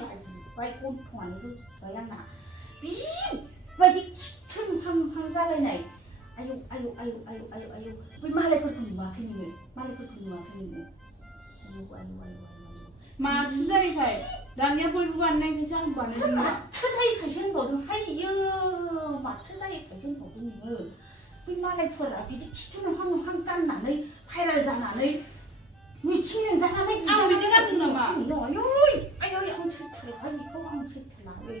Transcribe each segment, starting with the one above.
लाजिबाय गन्थंआनो जजोब्बाय आंना बेबायदि खिथुनहांहां जालायनाय आयौ आयौ आयौ आयौ आयौ आयौ बै मालायफोरखौ नुवाखै नोङो आयौ आयौ आयौ आयौ माथो जायोखाय दानिया बयबो बानायनायखायसो आं बानायदों माथो जायोखायसो होनबावदोंहाय इयो माथो जायोखायसो होनबावदों नोङो बै मालायफोरा बिदि खिथुनहांहां गाननानै भाइरेल जानानै मिथिं लिंजानानै आं बिदि गानदों नामा आयौ आयौ आं सैथारहाय बेखौ आं सैथारलालै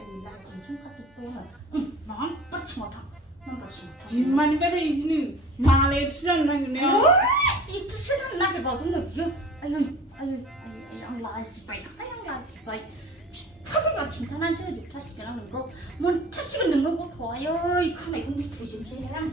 आयौ लाजिनोसो ओंखारजोबदों नाम्बार सिङाव थां बिमानि बायदि बिदिनो मालायासो जानो नागिरनाया इदिसो जानो नागिरबावदोंनो बियो आयौ आयौ आयौ आं लाजिबायहाय आं लाजिबाय बिफाफैबा खिन्थानानैसो होजोबथारसिगोन आं नोंखौ मोनथारसिगोन नोङो गथ' आयै खानायखौ बुथुजोबनोसै आं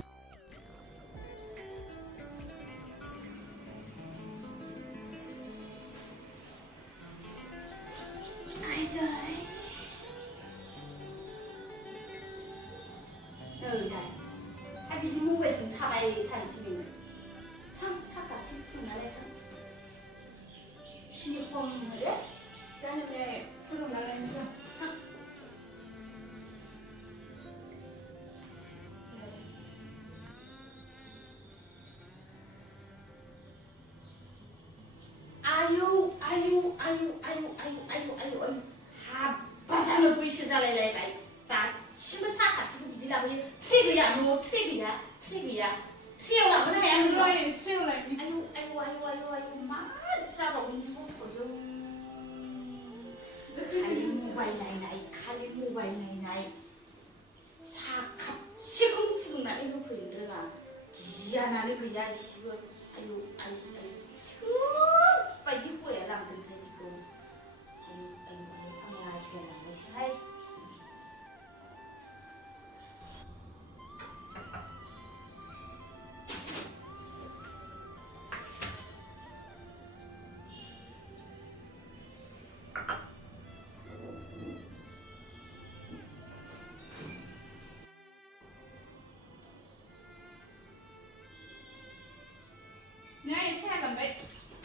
बिदि मबाइलजों थाबाय थानोसै नोङो थां साखाथि फुदुंनालाय थां सिनि खम होदो जाहोदे फुदुंनालाय थां आयौ आयौ आयौ आयौ आयौ आयौ आयौ आयौ हाबा जानो बैसो जालायलायबाय दासिमबो साखाथिखौ बिदि लाबोयो ट्रे गैया न'आव ट्रे गैया ट्रेयाव लाबोनो हाया नोङो ट्रेयाव लाय आयौ आयौ आयौ आयौ आयौ मा जाबावगोन बे गथ'जों खालि मबाइल नायनाय साखाथिखौनो फुदुंनानै होफैनो रोङा गियानानो गैया इसेबो आयौ आयौ आयौ सोरबायदि हौवाया लांदोंथाय बेखौ आयौ आयौ आयौ आं लाजिलायलांबायसोहाय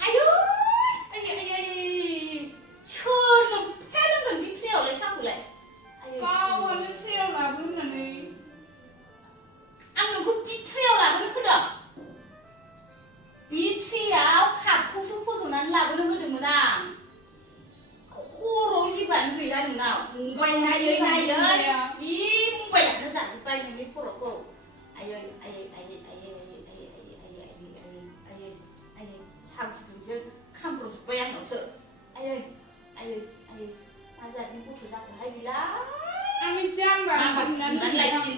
आयौ सोर मोनफाया लोंगोन बे ट्रेयावलाय साहाखौलाय गावहानो ट्रेयाव लाबो होननानै आं नोंखौ बे ट्रेयाव लाबोनो होदों बे ट्रेयाव कापखौसो फज'नानै लाबोनो होदोंमोन आं खर'आव जेबोआनो गैला नोंनाव मबाइल नायै बे मबाइलानो जाजोब्बाय नोंनि खर'खौ आयै आयै आयै आयै आयै आयै आयै आयै आयै आयै साहा फुदुंजों खामब्र'जोब्बाय आंनावसो आयै आयै आयै मा जादों गथ' जाखोहाय बेलाय आं मिथिया आं फुदुंनानै लायफिन